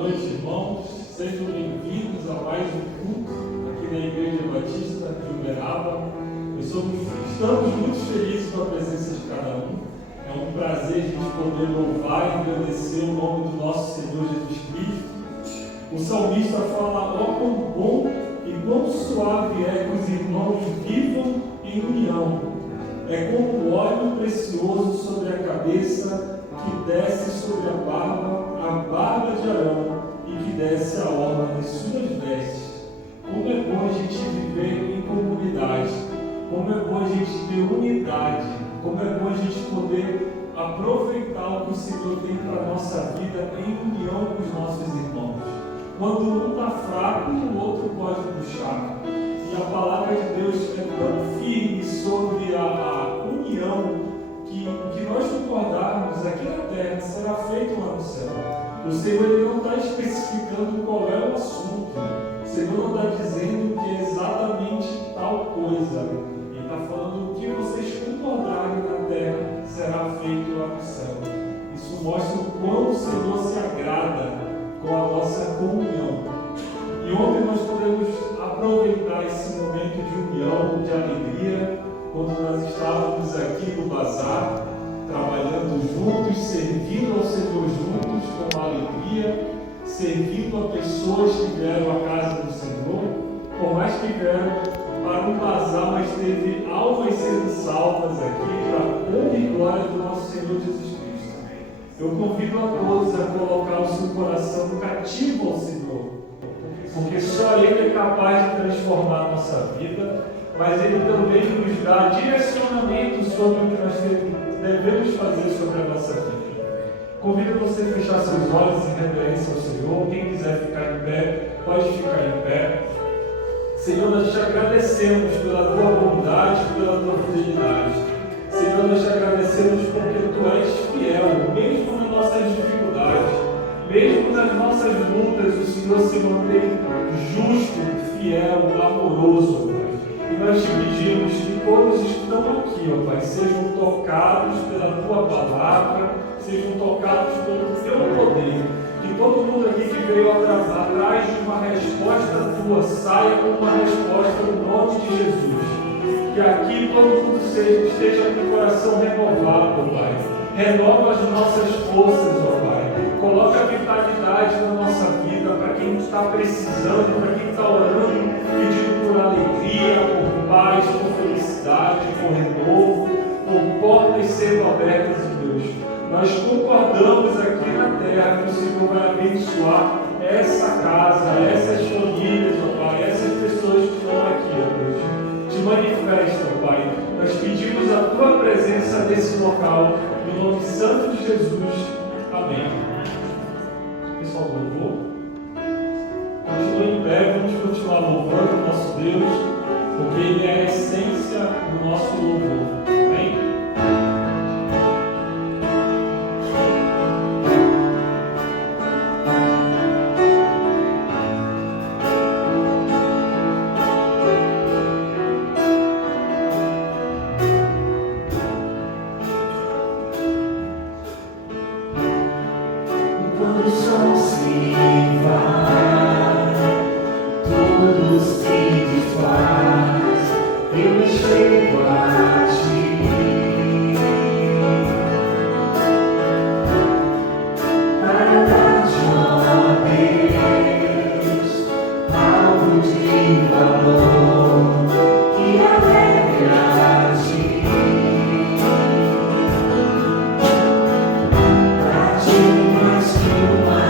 noite, irmãos. Sejam bem-vindos a mais um culto aqui na Igreja Batista de Uberaba. Estamos muito felizes com a presença de cada um. É um prazer a gente poder louvar e agradecer o nome do nosso Senhor Jesus Cristo. O salmista fala: ó, quão bom e quão suave é que os irmãos vivam em união. É como óleo precioso sobre a cabeça, que desce sobre a barba de Arão, e que desce a orla das suas vestes. Como é bom a gente viver em comunidade, como é bom a gente ter unidade, como é bom a gente poder aproveitar o que o Senhor tem para a nossa vida em união com os nossos irmãos. Quando um está fraco, o outro pode puxar. E a palavra de Deus é tão firme sobre a união que nós concordarmos aqui na terra será feito lá no céu. O Senhor ele não está especificando qual é o assunto. O Senhor não está dizendo que é exatamente tal coisa. Ele está falando o que vocês concordarem na terra será feito lá no céu. Isso mostra o quão o Senhor se agrada com a nossa comunhão. E ontem nós podemos aproveitar esse momento de união, de alegria, quando nós estávamos aqui no bazar, trabalhando juntos, servindo ao Senhor juntos com alegria, servindo a pessoas que vieram à casa do Senhor, por mais que vieram para um bazar, mas teve almas sendo salvas aqui para a honra e glória do nosso Senhor Jesus Cristo. Eu convido a todos a colocar o seu coração cativo ao Senhor, porque só Ele é capaz de transformar a nossa vida, mas Ele também nos dá direcionamento sobre o que nós devemos fazer sobre a nossa vida. Convido você a fechar seus olhos em reverência ao Senhor. Quem quiser ficar em pé, pode ficar em pé. Senhor, nós te agradecemos pela tua bondade, pela tua fidelidade. Senhor, nós te agradecemos porque tu és fiel, mesmo nas nossas dificuldades, mesmo nas nossas lutas, o Senhor se mantém justo, fiel, amoroso. E nós te pedimos que todos que estão aqui, ó Pai, sejam tocados pela tua palavra, sejam tocados pelo teu poder. Que todo mundo aqui que veio atrás de uma resposta tua saia com uma resposta no nome de Jesus. Que aqui todo mundo esteja com o coração renovado, ó Pai. Renova as nossas forças, ó Pai. Coloca a vitalidade na nossa vida para quem está precisando, para quem está orando, pedindo por alegria, por paz, por felicidade, por renovo, por portas sendo abertas em Deus. Nós concordamos aqui na terra que o Senhor vai abençoar essa casa, essas famílias, ó Pai, essas pessoas que estão aqui, ó Deus. Te manifesta, ó Pai. Nós pedimos a tua presença nesse local, no nome santo de Jesus. Amém. Pessoal, louvor. Continue em pé, vamos continuar louvando o nosso Deus, porque Ele é a essência do nosso louvor. Amém? Quando o sol se vai, tudo se desfaz, eu me chego a ti. Para dar-te, ó Deus, algo de valor que alegra-te. Pra ti mais que uma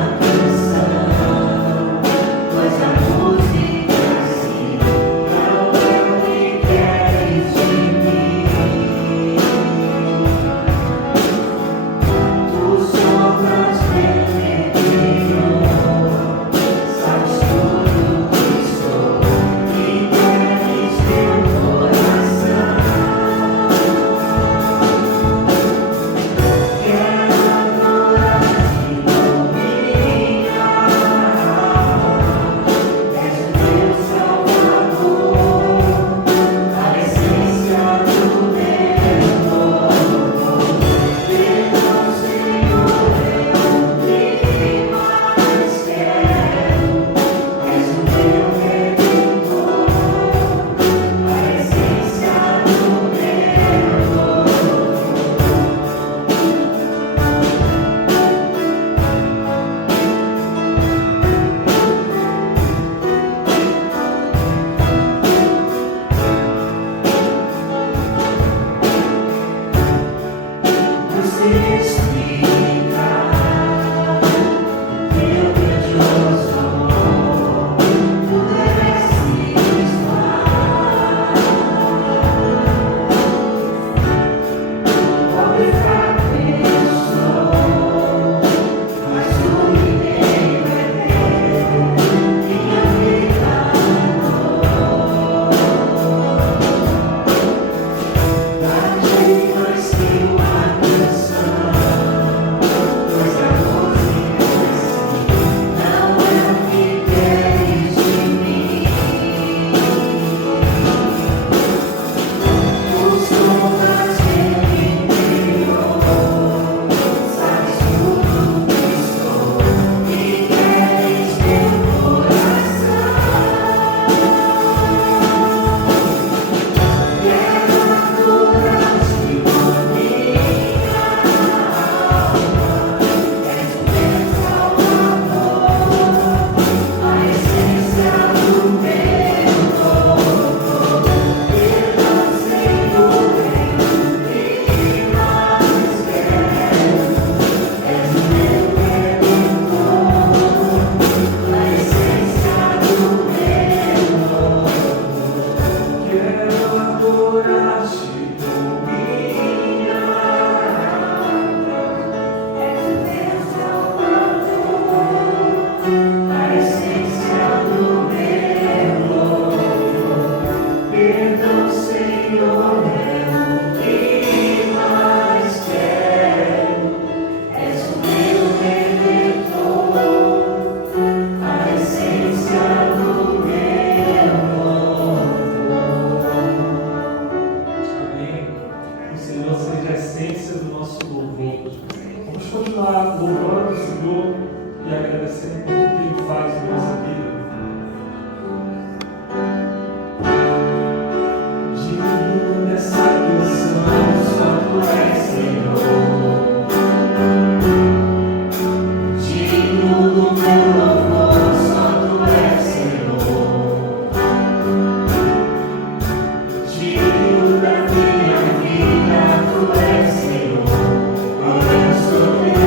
continuar louvando o Senhor e agradecendo por tudo que Ele faz em nossa vida. Digo nessa canção, só Tu és Senhor. Digo no meu louvor, só Tu és Senhor. Digo da minha vida, Tu és Senhor. Eu sou Teu.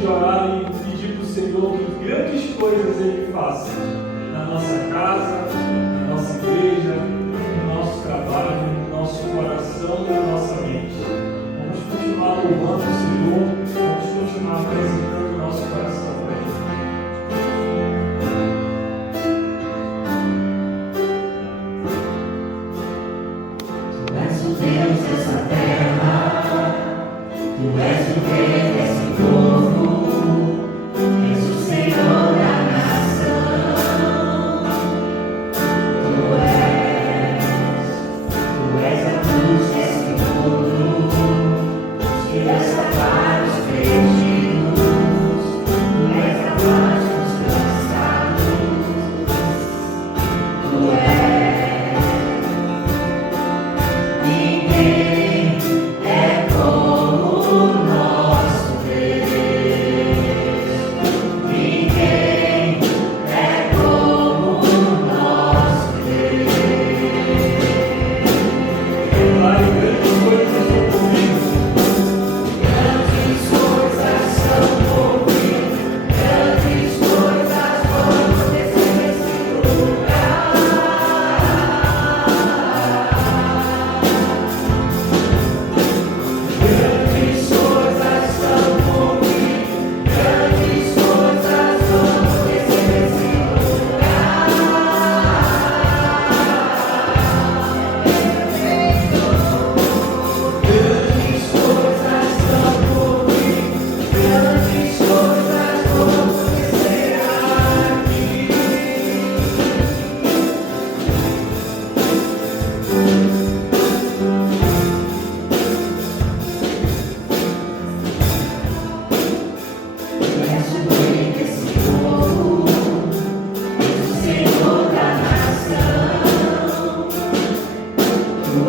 de orar e pedir para o Senhor que grandes coisas Ele faça na nossa casa, na nossa igreja, no nosso trabalho, no nosso coração e na nossa mente. Vamos continuar louvando o Senhor, vamos continuar apresentando o nosso coração para Ele. Tu és o Deus dessa terra, Tu és o Rei desse povo, és o Senhor da nação. Tu és a luz desse mundo, que desta paz os perdidos, Tu és a paz dos cansados. Tu és, ninguém é como o nosso Deus. Ninguém é como o nosso Deus. Declare grandes coisas no comigo. Grandes coisas são por vir, grandes coisas vão acontecer nesse lugar. Grandes coisas são por vir, grandes coisas vão acontecer nesse lugar. Grandes coisas são por vir, grandes coisas vão acontecer aqui. Tu és o Rei desse povo, és o Senhor da nação. Tu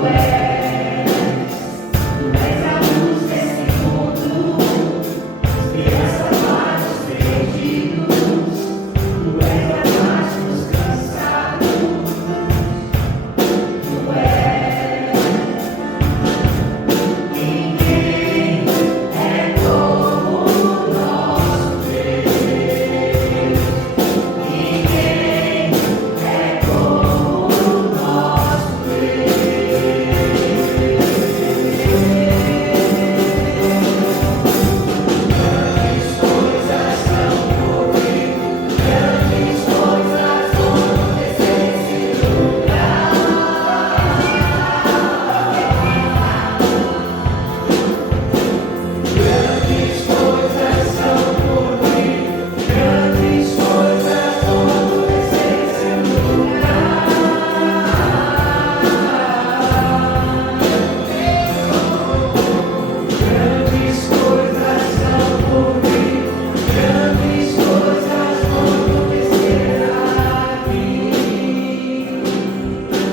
és a luz desse mundo, esperança para os perdidos. Tu és a paz dos cansados. Tu és, ninguém é como o nosso Deus. Ninguém é como o nosso Deus. Grandes coisas são por vir, grandes coisas vão acontecer nesse lugar. Grandes coisas são por vir, grandes coisas vão acontecer nesse lugar. Grandes coisas são por vir, grandes coisas vão acontecer aqui.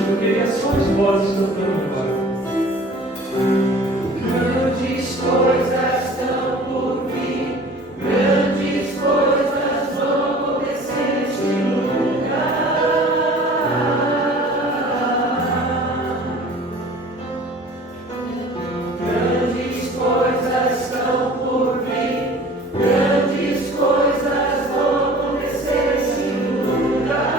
Eu queria só as vozes cantando agora. Grandes coisas estão por vir, grandes coisas vão acontecer neste lugar. Grandes coisas estão por vir, grandes coisas vão acontecer neste lugar.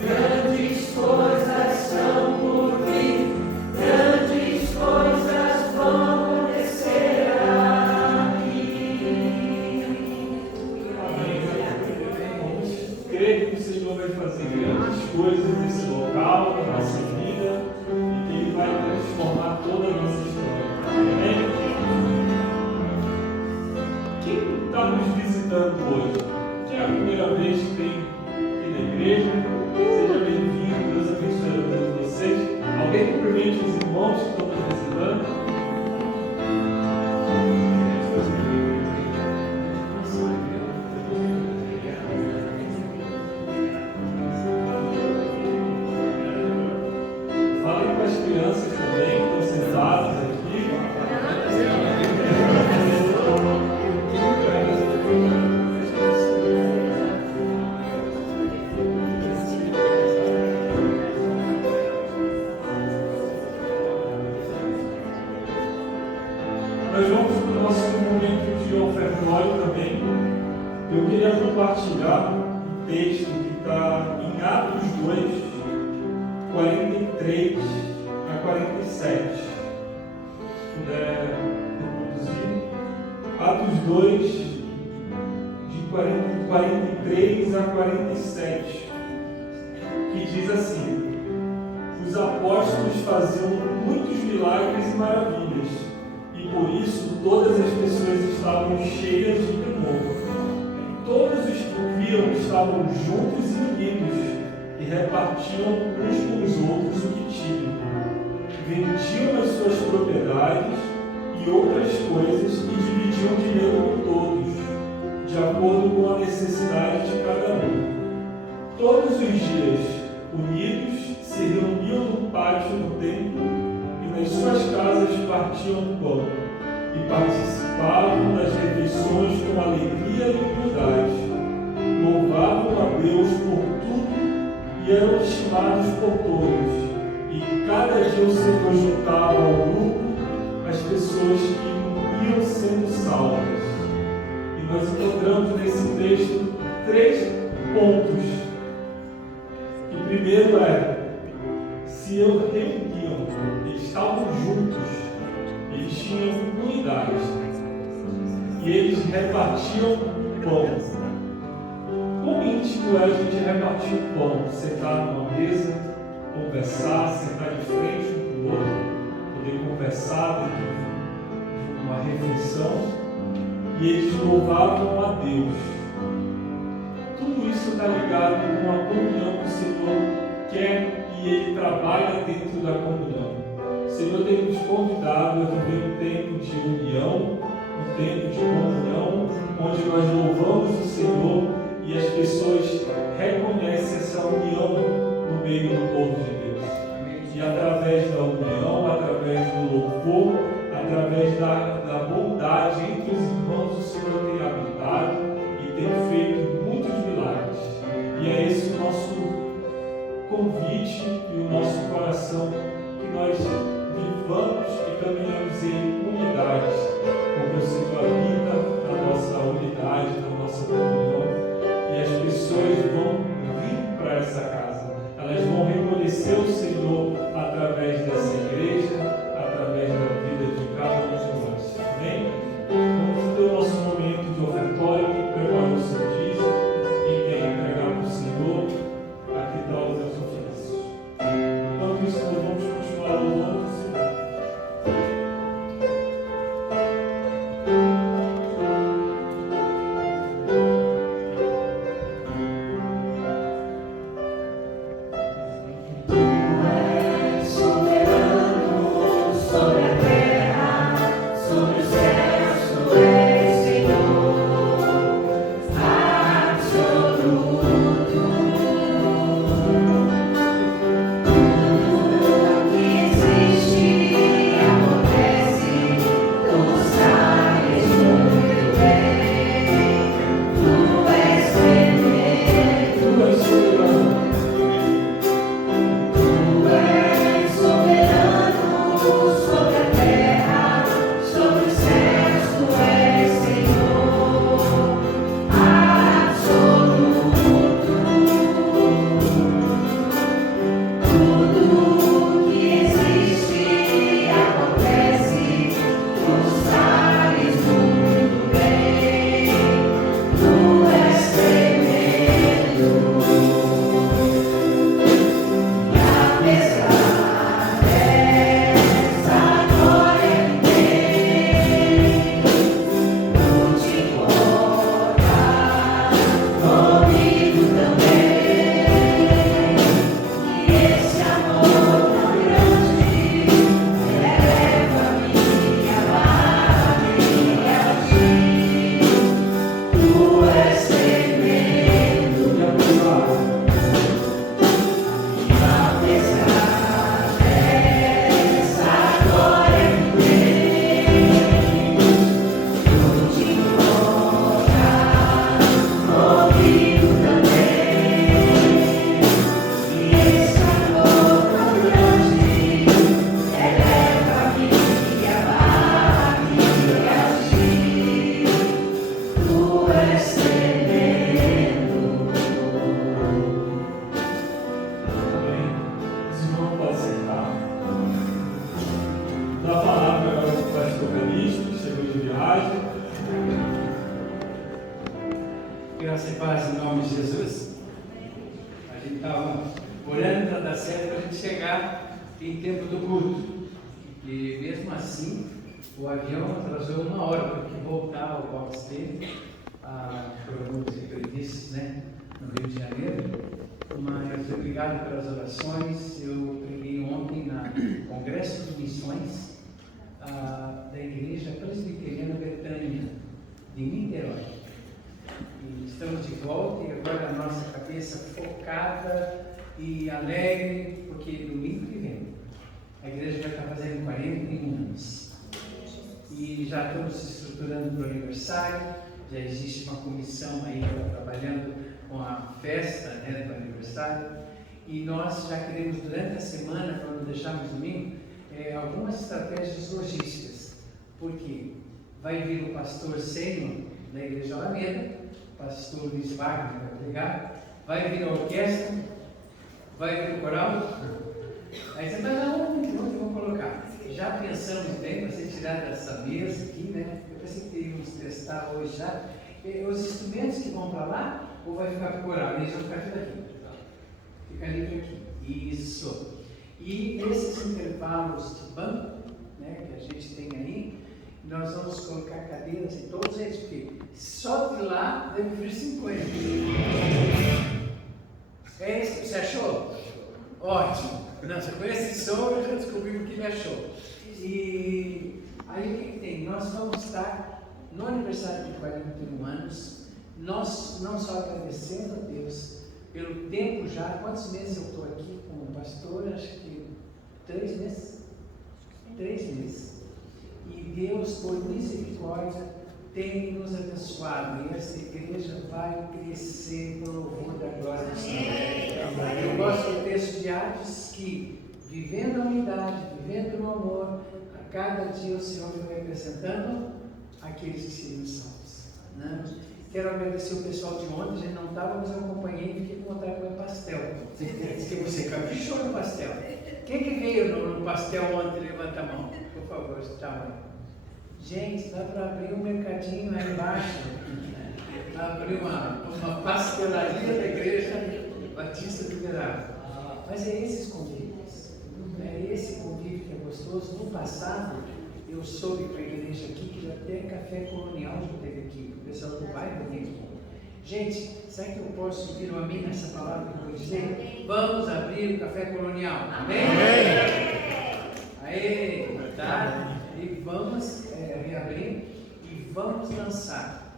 Grandes coisas são por vir, grandes coisas vão acontecer aqui. Vamos crer que o Senhor vai fazer grandes coisas nesse local, na nossa vida, e que Ele vai transformar toda a nossa história. Amém? Quem está nos visitando hoje? É a primeira vez que vem aqui na igreja. Seja bem-vindo, Deus abençoe a vida de vocês. Alguém cumprimente os irmãos que estão nos visitando? Falem com as crianças também que estão sentadas aqui. compartilhar um texto que está em Atos 2, 43 a 47. Se puder reproduzir. Atos 2, de 43 a 47, que diz assim: os apóstolos faziam muitos milagres e maravilhas, e por isso todas as pessoas estavam cheias de temor. Todos os que criam estavam juntos e unidos, e repartiam uns com os outros o que tinham. Vendiam as suas propriedades e outras coisas e dividiam o dinheiro com todos, de acordo com a necessidade de cada um. Todos os dias, unidos, se reuniam no pátio do templo e nas suas casas partiam pão e participavam das refeições com alegria e humildade. Louvavam a Deus por tudo e eram estimados por todos. E cada dia o Senhor juntava ao grupo as pessoas que iam sendo salvas. E nós encontramos nesse texto 3 pontos. O primeiro se reuniam, eles estavam juntos, eles tinham unidade e eles repartiam pão. Quão íntimo é a gente repartir o pão? Sentar numa mesa, conversar, sentar de frente um com o outro, poder conversar dentro de uma refeição, e eles louvavam a Deus. Tudo isso está ligado com a comunhão que o Senhor quer e Ele trabalha dentro da comunhão. O Senhor tem nos convidado a viver um tempo de união, um tempo de comunhão, onde nós louvamos o Senhor e as pessoas reconhecem essa união no meio do povo de Deus. E através da união, através do louvor, através da bondade entre os irmãos, o Senhor tem habitado e tem feito muitos milagres. E é esse o nosso convite e o nosso coração, que nós vivamos e caminhamos em unidade, porque o Senhor habita na nossa unidade, na nossa comunhão, e as pessoas vão vir para essa casa, elas vão reconhecer o Senhor através dessa igreja, através da vida de cada um de nós. Amém? Vamos ter o nosso momento de ofertório, preparar o seu dízimo e quer entregar para o Senhor. Aqui está os meus ofícios. Enquanto isso, nós vamos continuar louvando o Senhor. Graça e paz em nome de Jesus. A gente estava orando para dar certo, para a gente chegar em tempo do culto. E mesmo assim, o avião atrasou 1 hora para que voltar ao box dele, por alguns imprevistos, né, no Rio de Janeiro. Mas obrigado pelas orações. Eu preguei ontem no Congresso de Missões da Igreja Presbiteriana Betânia, de Niterói. E estamos de volta e agora a nossa cabeça focada e alegre, porque domingo que vem a igreja vai estar fazendo 41 anos. E já estamos se estruturando para o aniversário, já existe uma comissão aí que está trabalhando com a festa, né, do aniversário. E nós já queremos durante a semana, para não deixarmos domingo, algumas estratégias logísticas. Porque vai vir o pastor sênior da Igreja Alameda, pastor Luiz Wagner vai pregar, vai vir a orquestra, vai vir o coral. Aí você vai lá, onde eu vou colocar? Já pensamos bem para ser tirado dessa mesa aqui, né? Eu pensei que iríamos testar hoje já. Os instrumentos que vão para lá, ou vai ficar para o coral? Eles vão ficar tudo aqui. Fica livre aqui. Isso. E esses intervalos de banco, né, que a gente tem aí, nós vamos colocar cadeiras em todos eles, porque só de lá deve vir 50. É isso que você achou? Ótimo! Não, você conhece esse som, já descobrimos o que ele achou. E aí o que tem? Nós vamos estar no aniversário de 41 anos, nós não só agradecendo a Deus pelo tempo já. Quantos meses eu estou aqui como pastor? Acho que 3 meses? 3 meses. E Deus, por misericórdia, tem nos abençoado. E essa igreja vai crescer pelo louvor da glória do Senhor. Eu gosto do texto de Atos que, vivendo a unidade, vivendo no amor, a cada dia o Senhor vai acrescentando aqueles que seriam salvos. Né? Quero agradecer o pessoal de ontem, a gente não estava, mas eu acompanhei e fiquei com vontade de comer pastel. Diz que você caprichou no pastel. Quem que veio no pastel ontem? Levanta a mão, por favor, está. Gente, dá para abrir um mercadinho aí embaixo, abrir uma pastelaria da Igreja Batista do Verado. Mas é esses convívios, é esse convívio que é gostoso. No passado, eu soube para a igreja aqui que já tem café colonial, já teve aqui, o pessoal do bairro mesmo. Gente, será que eu posso ouvir um amém nessa palavra que eu vou dizer? Vamos abrir o café colonial. Amém? Aê, tá? E vamos reabrir e vamos lançar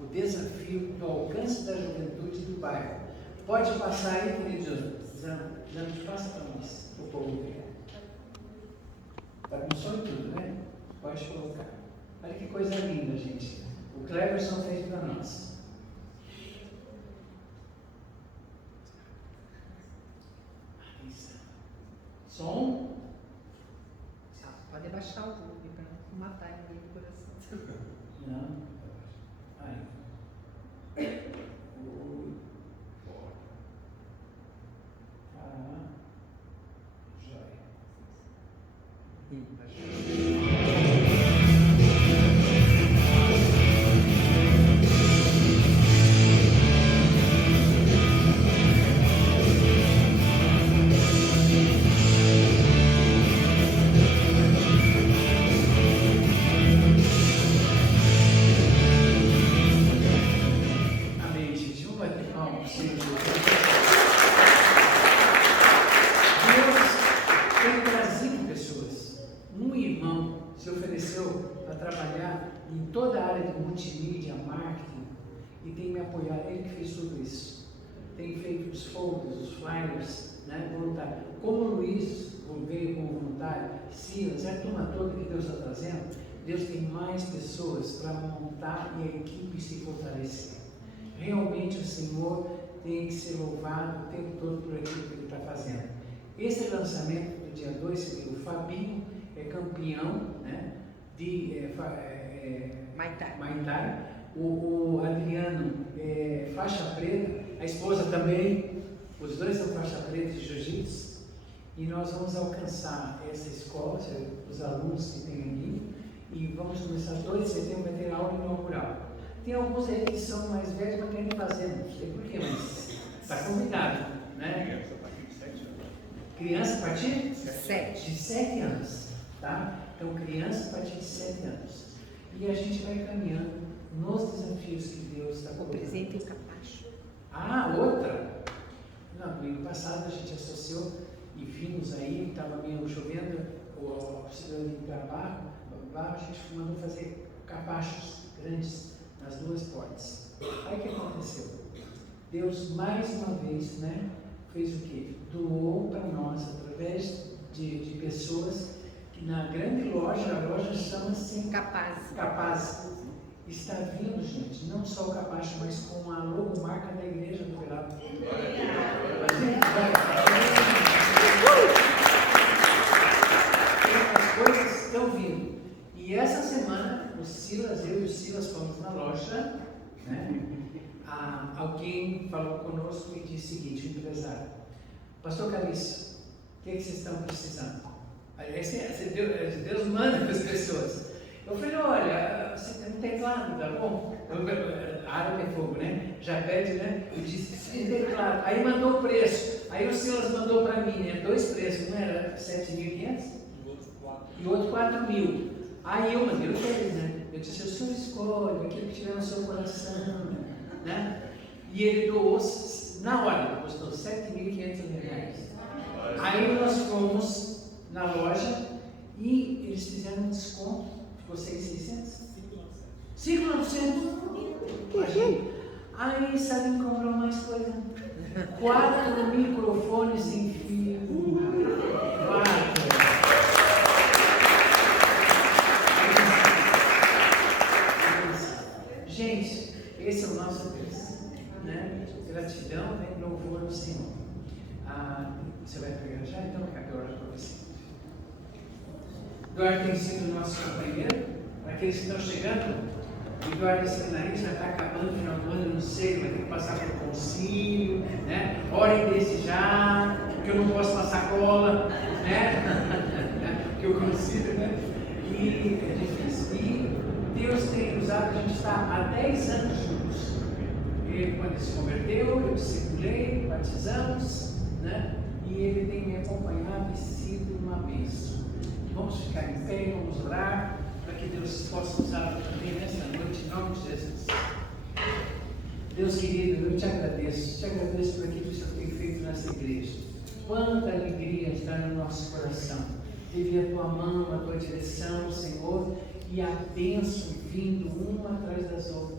o desafio do alcance da juventude do bairro. Pode passar aí, querido Zano, passa para nós, o povo ver. Está com som e tudo, né? Pode colocar. Olha que coisa linda, gente. O Cleverson fez para nós. Som. Pode baixar o volume para não matar em meio do coração. Não. Aí. Joia. Como o Luiz veio como voluntário, Silas, a turma toda que Deus está trazendo, Deus tem mais pessoas para montar e a equipe se fortalecer. Realmente o Senhor tem que ser louvado o tempo todo por aquilo que Ele está fazendo. Esse lançamento do dia 2, você viu, o Fabinho é campeão, né, de Muay Thai, o Adriano é faixa preta, a esposa também, os dois são faixa preta de jiu-jitsu. E nós vamos alcançar essa escola, os alunos que tem ali, e vamos começar 2 de setembro, vai ter aula inaugural. Tem alguns aí que são mais velhos, mas querem fazer fazer, não sei porquê, mas está convidado, né? Criança a partir Sete. de 7 anos, tá? Então, criança a partir de 7 anos. E a gente vai caminhando nos desafios que Deus está O colocando. presente e o capacho. Ah, outra! No domingo passado a gente associou e vimos aí, estava meio chovendo, precisando de barro, a gente mandou fazer capachos grandes nas duas portas. Aí o que aconteceu? Deus mais uma vez, né, fez o quê? Doou para nós, através de pessoas que na grande loja, a loja chama-se Capaz. Está vindo, gente, não só o capacho, mas com a logomarca da Igreja do Verão. As coisas estão vindo. E essa semana, eu e o Silas fomos na loja, né? Alguém falou conosco e disse o seguinte, o empresário: Pastor Calixto, o que vocês estão precisando? Deus manda para as pessoas. Eu falei: olha, você tem um teclado, tá bom? Árabe é fogo, né? Já pede, né? Eu disse: sim, teclado. Aí mandou o preço. Aí o Silas mandou para mim, né? 2 preços, não era 7.500? E o outro 4.000. Aí eu mandei o dele, né? Eu disse: o senhor escolhe aquilo que tiver no seu coração, né? E ele doou na hora, custou R$7.500. Aí nós fomos na loja e eles fizeram um desconto, ficou 6.600? 5.900? Aí sabem comprar mais coisa? 4 microfones sem fio. 4. Gente, esse é o nosso Deus, né? Gratidão, né? Louvor ao Senhor. Você vai pegar já? Então, cabe a hora para você. Eduardo tem sido nosso companheiro. Para aqueles que estão chegando, Eduardo, esse seminarista já está acabando no final do ano, eu não sei, vai ter que passar por concílio, né? Orem desde já, porque eu não posso passar cola, né? Porque eu concílio, né? E é difícil. E Deus tem usado, a gente está há 10 anos juntos. Ele, quando se converteu, eu discipulei, batizamos, né? E ele tem me acompanhado e sido uma bênção. Vamos ficar em pé, vamos orar, para que Deus possa usar também nesta noite, em nome de Jesus. Deus querido, eu te agradeço por aquilo que o Senhor tem feito nessa igreja. Quanta alegria está no nosso coração, devido à tua mão, à tua direção, Senhor, e a bênção vindo uma atrás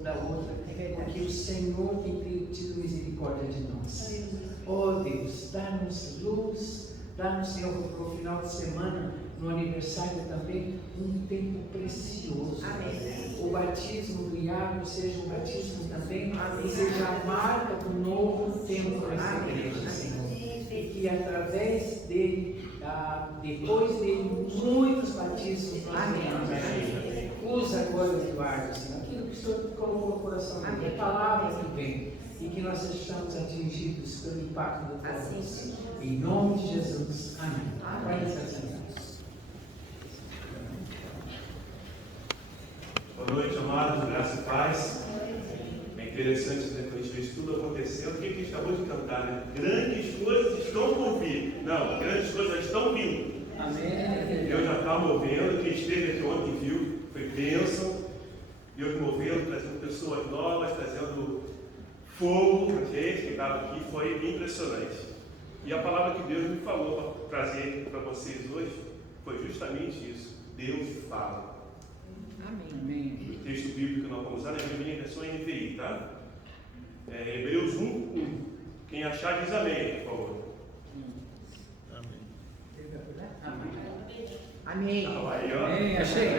da outra, porque o Senhor tem tido misericórdia de nós. Oh Deus, dá-nos luz, dá-nos, Senhor, para o final de semana, no aniversário também, um tempo precioso. Amém. O batismo do Iago seja um batismo também, e seja a marca do novo tempo para essa igreja, Senhor. E que através dele, depois dele, muitos batismos nós venhamos a ter. Usa agora o Eduardo, Senhor, aquilo que o Senhor colocou no coração dele, a palavra que vem, e que nós sejamos atingidos pelo impacto do teu voz. Em nome de Jesus. Amém. Pode se assentar. Boa noite, amados, graça e paz. É interessante depois de tudo acontecendo. O que a gente acabou de cantar, né? Grandes coisas estão por vir. Não, grandes coisas estão vindo. Amém. Deus já está movendo. Quem esteve aqui ontem viu, foi bênção. Deus movendo, trazendo pessoas novas, trazendo fogo para gente que estava aqui. Foi impressionante. E a palavra que Deus me falou para trazer para vocês hoje foi justamente isso. Deus fala. Amém. O texto bíblico que nós vamos usar é a minha versão NVI, tá? Hebreus 1:1. Quem achar diz amém, por favor. Amém. Aí, ó. Amém, achei.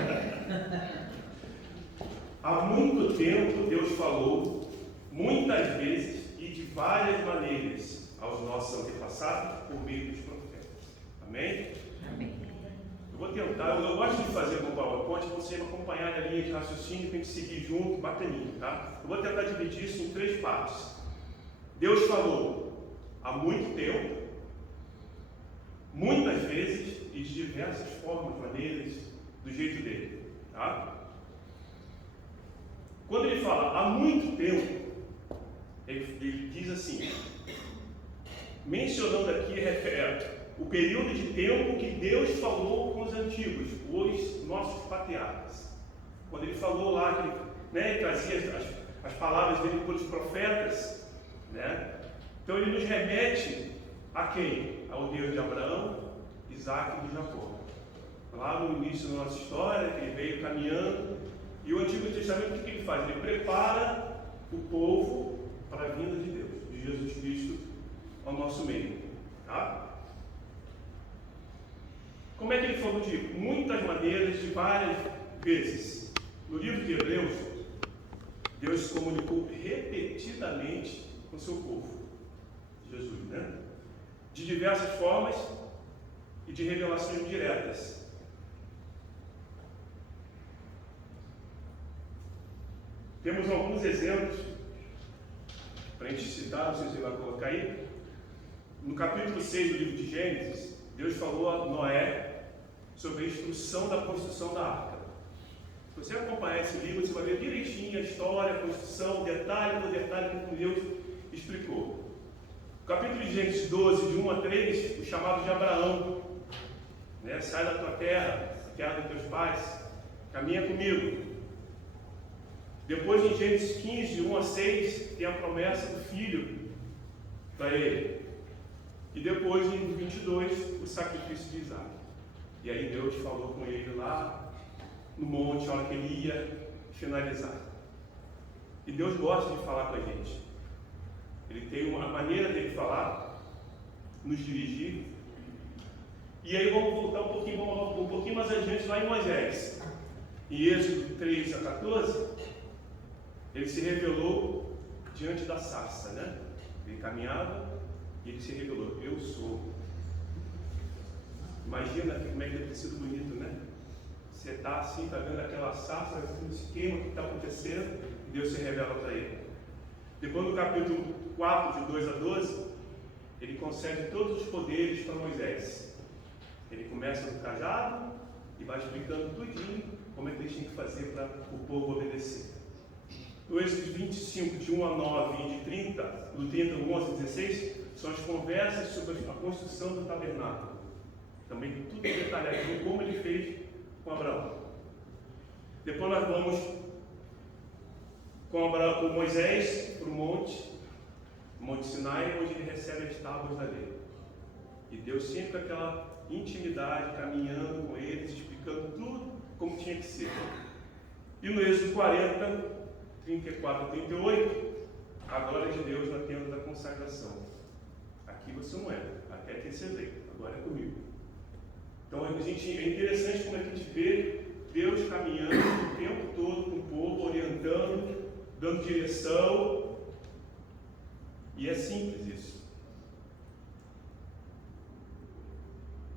Há muito tempo Deus falou, muitas vezes e de várias maneiras, aos nossos antepassados por meio dos profetas. Amém? Amém. Eu vou tentar, eu gosto de fazer com o PowerPoint, você me acompanhar na linha de raciocínio, tem que seguir junto, bacaninho, tá? Eu vou tentar dividir isso em 3 partes. Deus falou há muito tempo, muitas vezes e de diversas formas, maneiras, do jeito dele, tá? Quando ele fala há muito tempo, mencionando aqui o período de tempo que Deus falou com os antigos, os nossos patriarcas. Quando ele falou lá, que ele trazia as palavras dele pelos profetas, né? Então ele nos remete a quem? Ao Deus de Abraão, Isaac e de Jacó. Lá no início da nossa história, que ele veio caminhando, e o Antigo Testamento, o que ele faz? Ele prepara o povo para a vinda de Deus, de Jesus Cristo ao nosso meio. Tá? Como é que ele falou de muitas maneiras, de várias vezes? No livro de Hebreus, Deus se comunicou repetidamente com o seu povo, Jesus, né? De diversas formas e de revelações diretas. Temos alguns exemplos para a gente citar, não sei se você vai colocar aí. No capítulo 6 do livro de Gênesis, Deus falou a Noé sobre a instrução da construção da arca. Se você acompanhar esse livro, você vai ver direitinho a história, a construção, detalhe por detalhe, como Deus explicou. No capítulo de Gênesis 12, de 1 a 3, o chamado de Abraão, né? Sai da tua terra, a terra dos teus pais, caminha comigo. Depois, em Gênesis 15, de 1 a 6, tem a promessa do filho para ele. E depois, em 22, o sacrifício de Isaac. E aí Deus falou com ele lá no monte, a hora que ele ia finalizar. E Deus gosta de falar com a gente. Ele tem uma maneira dele falar, nos dirigir. E aí vamos voltar um pouquinho mais adiante lá em Moisés. Em Êxodo 3 a 14, ele se revelou diante da sarça, né? Ele caminhava e ele se revelou: eu sou. Imagina como é que deve ter sido bonito, né? Você está assim, está vendo aquela sarça, aquele esquema que está acontecendo, e Deus se revela para ele. Depois, no capítulo 4, de 2 a 12, ele concede todos os poderes para Moisés. Ele começa no cajado e vai explicando tudinho como é que eles tinham que fazer para o povo obedecer. No Êxodo 25, de 1 a 9 e de 30, do 31 ao 16, são as conversas sobre a construção do tabernáculo. Também tudo detalhadinho, como ele fez com Abraão. Depois nós vamos com Moisés para o Monte Sinai, onde ele recebe as tábuas da lei. E Deus sempre com aquela intimidade, caminhando com eles, explicando tudo como tinha que ser. E no Êxodo 40, 34 a 38, a glória de Deus na tenda da consagração. Aqui você não é, até que você veio, agora é comigo. Então é interessante como a gente vê Deus caminhando o tempo todo com o povo, orientando, dando direção. E é simples isso.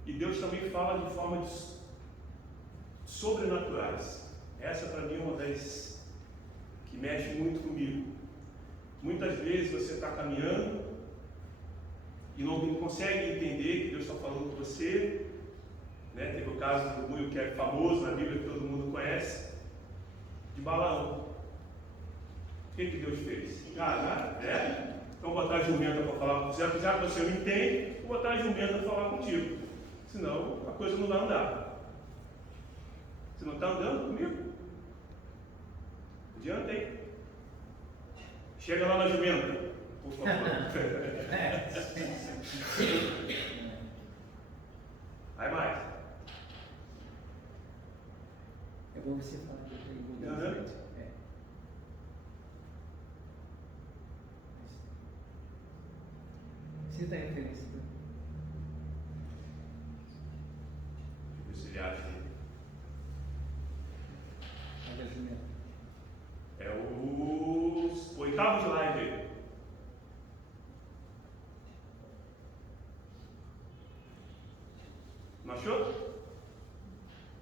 E Deus também fala de formas sobrenaturais. Essa para mim é uma das que mexe muito comigo. Muitas vezes você está caminhando e não consegue entender que Deus está falando com você. Né? Teve o caso do Buio, que é famoso na Bíblia, que todo mundo conhece, de Balaão. O que Deus fez? Então botar a jumenta para falar com você, apesar que você não entende, vou botar a jumenta para falar contigo. Senão a coisa não vai andar. Você não está andando comigo? Adianta aí. Chega lá na jumenta, por favor. Vai mais. É bom você falar que eu Uhum. é. Cita a referência. Deixa eu ver se ele acha aí. É o 8º slide aí. Não achou?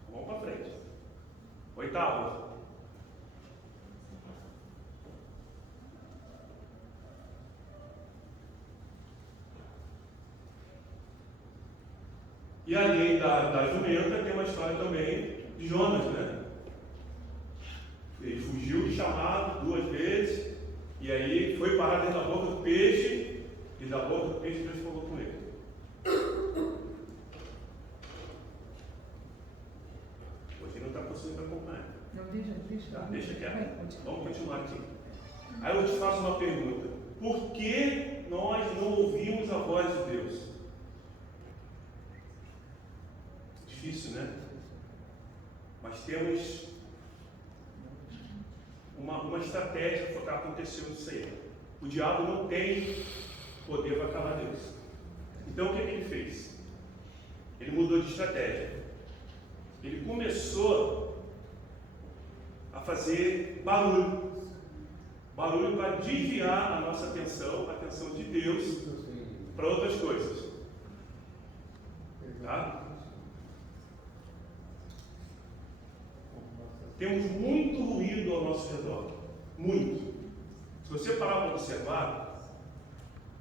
Vamos para frente. 8º. E além da jumenta, tem uma história também de Jonas, né? Ele fugiu do chamado 2 vezes, e aí foi parar dentro da boca do peixe, E da boca do peixe Deus falou com ele. Hoje não está conseguindo acompanhar. Não, deixa. Tá, deixa quieto. Vai, continua. Vamos continuar aqui. Aí eu te faço uma pergunta. Por que nós não ouvimos a voz de Deus? Difícil, né? Mas temos uma estratégia para o que aconteceu nisso aí. O diabo não tem poder para calar Deus. Então o que ele fez? Ele mudou de estratégia. Ele começou a fazer barulho para desviar a nossa atenção, a atenção de Deus, para outras coisas. Tá? Temos muito ruído ao nosso redor. Muito. Se você parar para observar,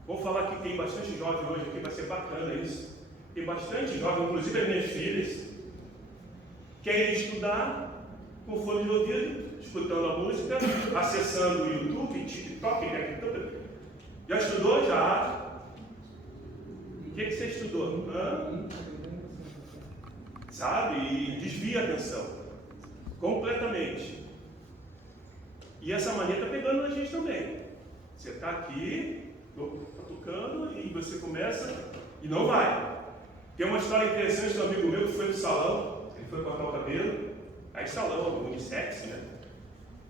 vamos falar que tem bastante jovem hoje aqui, vai ser bacana isso. Tem bastante jovem, inclusive as minhas filhas, querem estudar com fone de ouvido, escutando a música, acessando o YouTube, TikTok, já estudou? Já. O que você estudou? Sabe? E desvia a atenção. Completamente. E essa mania está pegando na gente também. Você está aqui, tocando, e você começa e não vai. Tem uma história interessante de um amigo meu que foi no salão, ele foi cortar o cabelo, aí salão, unissex, né?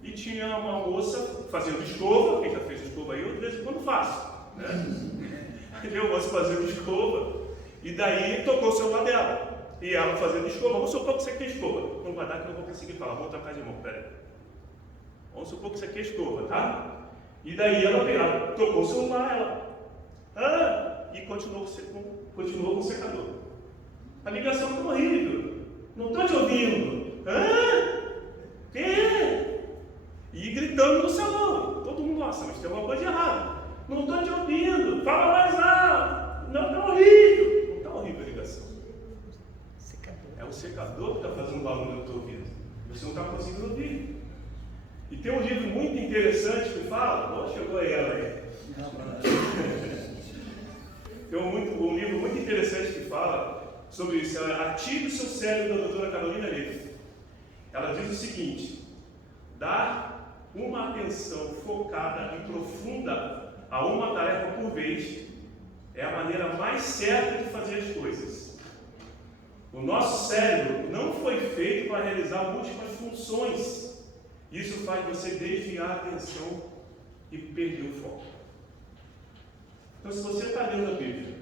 E tinha uma moça fazendo escova, quem já fez escova aí, eu de vez em quando faço, né? Viu a moça fazendo escova, e daí tocou o celular dela. E ela fazendo escova, vamos supor que você quer escova. Não vai dar que eu não vou conseguir falar, vamos trocar de mão, peraí. Vamos supor que você quer escova, tá? E daí ela tocou o celular, e continuou com o secador. A ligação está horrível. Não estou te ouvindo. Quê? E gritando no salão. Todo mundo, nossa, mas tem alguma coisa errada. Não estou te ouvindo. Fala mais alto. Não, está horrível. Não está horrível a ligação. É o secador que está fazendo barulho no teu ouvido. Você não está conseguindo ouvir. E tem um livro muito interessante que fala, chegou aí ela aí. Tem um livro muito interessante que fala sobre isso. Ative o seu cérebro, da doutora Carolina Leite. Ela diz o seguinte: dar uma atenção focada e profunda a uma tarefa por vez é a maneira mais certa de fazer as coisas. O nosso cérebro não foi feito para realizar múltiplas funções. Isso faz você desviar a atenção e perder o foco. Então, se você está lendo a Bíblia,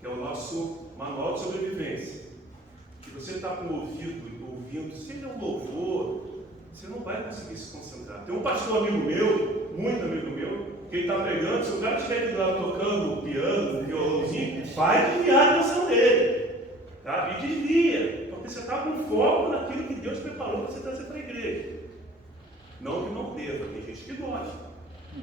que é o nosso manual de sobrevivência, e você está com o ouvindo, seja um louvor, você não vai conseguir se concentrar. Tem um pastor amigo meu, muito amigo meu, que ele está pregando, se o cara estiver lá tocando o piano, o violãozinho, vai desviar a atenção dele. Tá? E desvia, porque você está com foco naquilo que Deus preparou para você trazer para a igreja. Não que não deva, tem gente que gosta.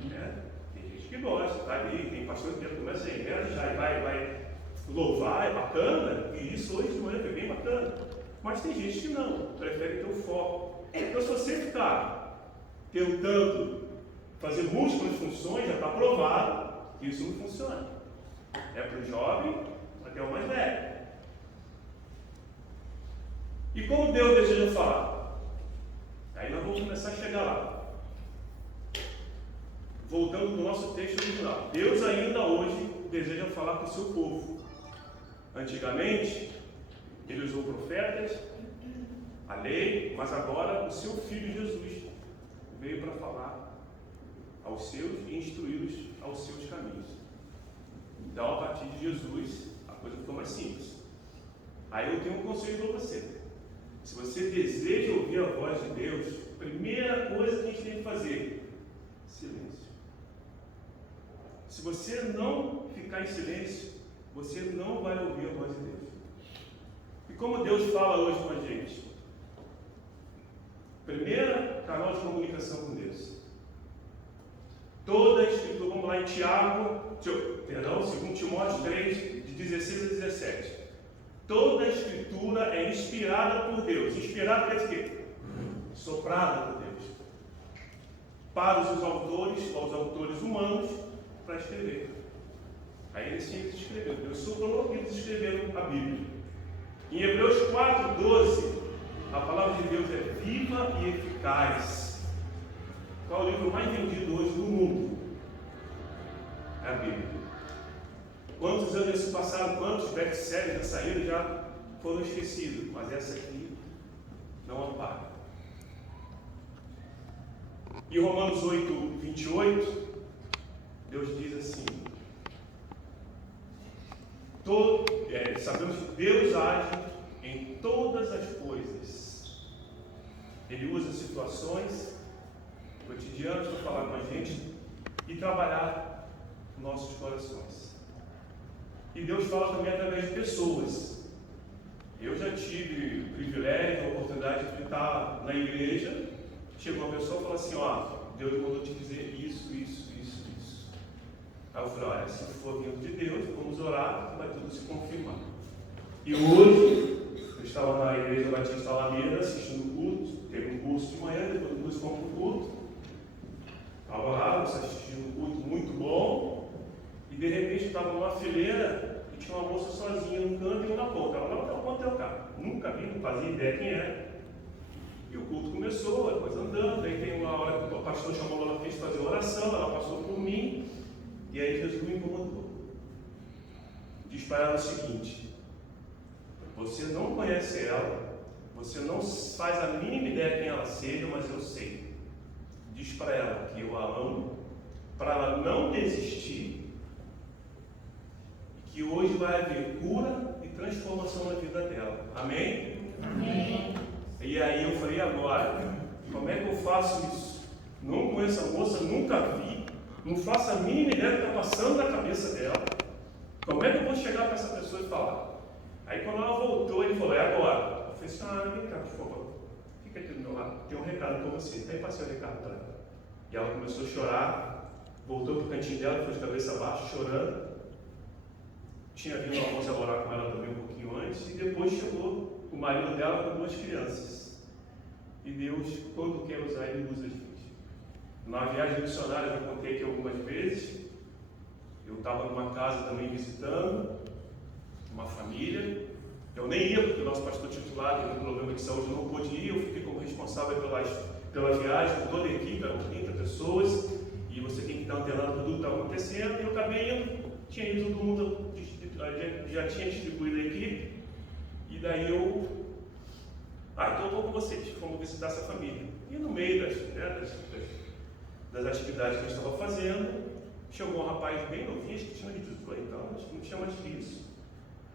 Né? Tem gente que gosta, tá ali, tem pastor que começa a engajar e vai louvar, é bacana, e isso hoje de manhã foi bem bacana. Mas tem gente que não, prefere ter o foco. Então, se você ficar tentando fazer múltiplas funções, já está provado que isso não funciona. É para o jovem até o mais velho. E como Deus deseja falar? Aí nós vamos começar a chegar lá. Voltando no nosso texto original. Deus ainda hoje deseja falar com o seu povo. Antigamente, ele usou profetas, a lei, mas agora o seu Filho Jesus veio para falar aos seus e instruí-los aos seus caminhos. Então, a partir de Jesus, a coisa ficou mais simples. Aí eu tenho um conselho para você. Se você deseja ouvir a voz de Deus, a primeira coisa que a gente tem que fazer, silêncio. Se você não ficar em silêncio, você não vai ouvir a voz de Deus. E como Deus fala hoje com a gente? Primeiro canal de comunicação com Deus. Toda a Escritura, vamos lá em 2 Timóteo 3, de 16 a 17. Toda a Escritura é inspirada por Deus. Inspirada quer dizer quê? Soprada por Deus. Para os autores humanos, para escrever. Aí eles escreveram. Deus soprou e eles escreveram a Bíblia. Em Hebreus 4:12, a palavra de Deus é viva e eficaz. Qual é o livro mais vendido hoje no mundo? É a Bíblia. Quantos anos se passaram, quantos best-sellers já saíram, já foram esquecidos, mas essa aqui não apaga. E Romanos 8:28, Deus diz assim: sabemos que Deus age em todas as coisas. Ele usa situações cotidianas para falar com a gente e trabalhar nossos corações. E Deus fala também através de pessoas. Eu já tive o privilégio, a oportunidade de estar na igreja. Chegou uma pessoa e falou assim: ó, Deus mandou te dizer isso. Aí eu falei: olha, se for vindo de Deus, vamos orar, que vai tudo se confirmar. E hoje, eu estava na Igreja Batista Alameda assistindo o culto. Teve um curso de manhã, depois do curso fomos para o culto. Estava lá, assistindo um culto muito bom. E de repente estava numa fileira e tinha uma moça sozinha num canto e eu na ponta. Ela não quanto é o carro. Nunca vi, não fazia ideia quem era. E o culto começou, depois andando. Aí tem uma hora que o pastor chamou ela para fazer oração, ela passou por mim. E aí Jesus me incomodou. Diz para ela o seguinte: você não conhece ela, você não faz a mínima ideia quem ela seja, mas eu sei. Diz para ela que eu a amo, para ela não desistir, e que hoje vai haver cura e transformação na vida dela. Amém? Amém. E aí eu falei: agora, como é que eu faço isso? Não conheço a moça, nunca vi, não faço a mínima ideia do que está passando na cabeça dela. Como é que eu vou chegar para essa pessoa e falar? Aí quando ela voltou, ele falou: é agora. Eu falei assim: vem cá, por favor, fica aqui do meu lado, tem um recado para você. Aí passei o recado para ela. E ela começou a chorar, voltou para o cantinho dela, ficou de cabeça baixa, chorando. Tinha vindo uma moça orar com ela também um pouquinho antes, e depois chegou o marido dela com 2 crianças. E Deus, quando quer usar, Ele usa a gente. Na viagem missionária, eu já contei aqui algumas vezes, eu estava numa casa também visitando uma família. Eu nem ia, porque o nosso pastor titular teve um problema de saúde, não pôde ir. Eu fiquei como responsável pela viagem, com toda a equipe, eram 30 pessoas, e você tem que estar antenado tudo que está acontecendo. E eu acabei indo, tinha ido todo mundo, já tinha distribuído a equipe, e daí então eu vou com vocês, fomos visitar essa família. E no meio das atividades que a gente estava fazendo, chegou um rapaz bem novinho, acho que tinha 18 anos, acho que não tinha mais que isso.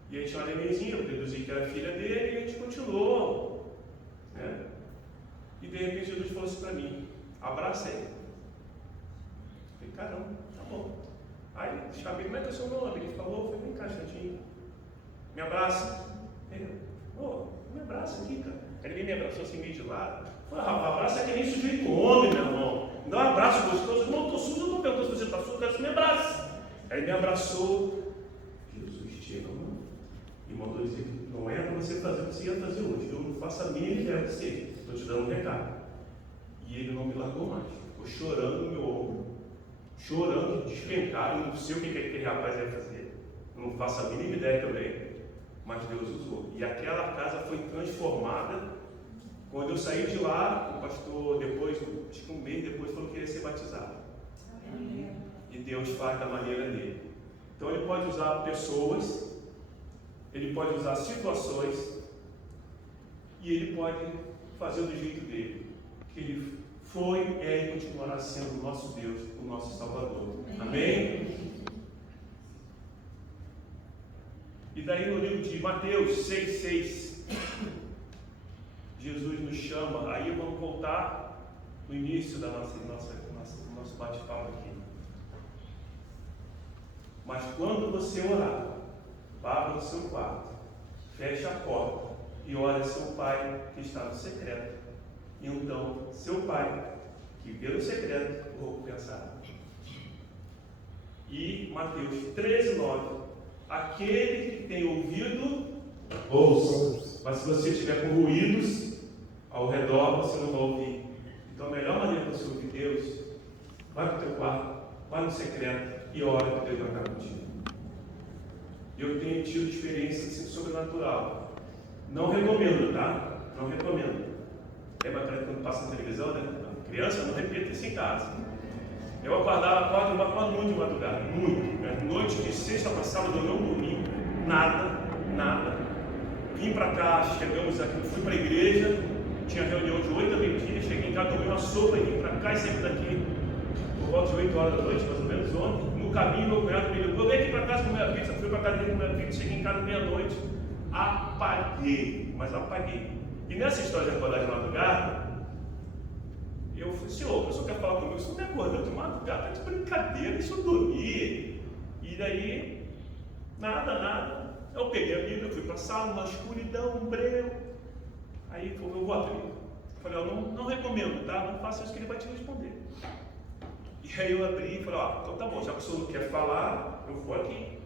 E aí tinha uma nenenzinha, eu deduzi que era filha dele, e a gente continuou. Né? E de repente Jesus falou assim para mim: abraça ele. Eu falei: caramba, tá bom. Aí chamei: como é que é o seu nome? Ele falou: eu falei: vem cá, chatinho, me abraça. Ele: me abraça aqui, cara. Ele me abraçou assim meio de lado. Eu falei: rapaz, abraça é que nem sujeito homem, meu irmão. Dá um abraço gostoso. Eu não estou sujo, eu não pergunto se você está sujo, eu quero que você me abrace. Aí ele me abraçou. Jesus te ama. E mandou dizer que não é para você fazer o que você ia fazer hoje. Eu não faço a mínima ideia de ser. Estou te dando um recado. E ele não me largou mais. Ficou chorando no meu ombro. Chorando, despencado. Eu não sei o que aquele rapaz ia fazer. Eu não faço a mínima ideia também. Mas Deus usou. E aquela casa foi transformada. Quando eu saí de lá, o pastor, depois, acho que um mês depois, falou que ia ser batizado. Amém. E Deus faz da maneira dele. Então Ele pode usar pessoas, Ele pode usar situações, e Ele pode fazer do jeito dele. Que Ele foi, é e continuará sendo o nosso Deus, o nosso Salvador. Amém? E daí no livro de Mateus 6,6, Jesus nos chama. Aí vamos voltar no início do nosso bate-papo aqui. Mas quando você orar, vá para o seu quarto, feche a porta e ore a seu Pai que está no secreto. E então, seu Pai, que vê no secreto, o recompensará. E Mateus 13,9: aquele que tem ouvido, ouça. Mas se você estiver com ruídos ao redor, você não vai ouvir. Então a melhor maneira de você ouvir Deus: vai para o teu quarto, vai no secreto e ora que Deus vai estar contigo. Eu tenho tido experiência assim, sobrenatural. Não recomendo, tá? Não recomendo. Lembra quando passa na televisão, né? Criança, não repita isso em casa. Eu acordo muito de madrugada, muito. Noite de sexta para sábado eu não dormi, nada. Vim para cá, chegamos aqui, fui para a igreja, tinha reunião de 8 a meio-dia, cheguei em casa, tomei uma sopa e vim para cá e saí daqui por volta de 8 horas da noite, mais ou menos ontem. No caminho, meu cunhado me ligou, vem aqui para casa comer a pizza, fui para casa dele comer a pizza, cheguei em casa meia-noite, apaguei. E nessa história de acordar de madrugada, eu falei, senhor, o senhor quer falar comigo? O senhor me acordou de madrugada, tá de brincadeira, deixa eu dormir. E daí, nada. Eu peguei a Bíblia, fui para a sala, uma escuridão, um breu. Aí eu vou abrir. Eu falei, não recomendo, tá? Não faça isso que ele vai te responder. E aí eu abri e falei, então tá bom, já que o senhor não quer falar, eu vou aqui.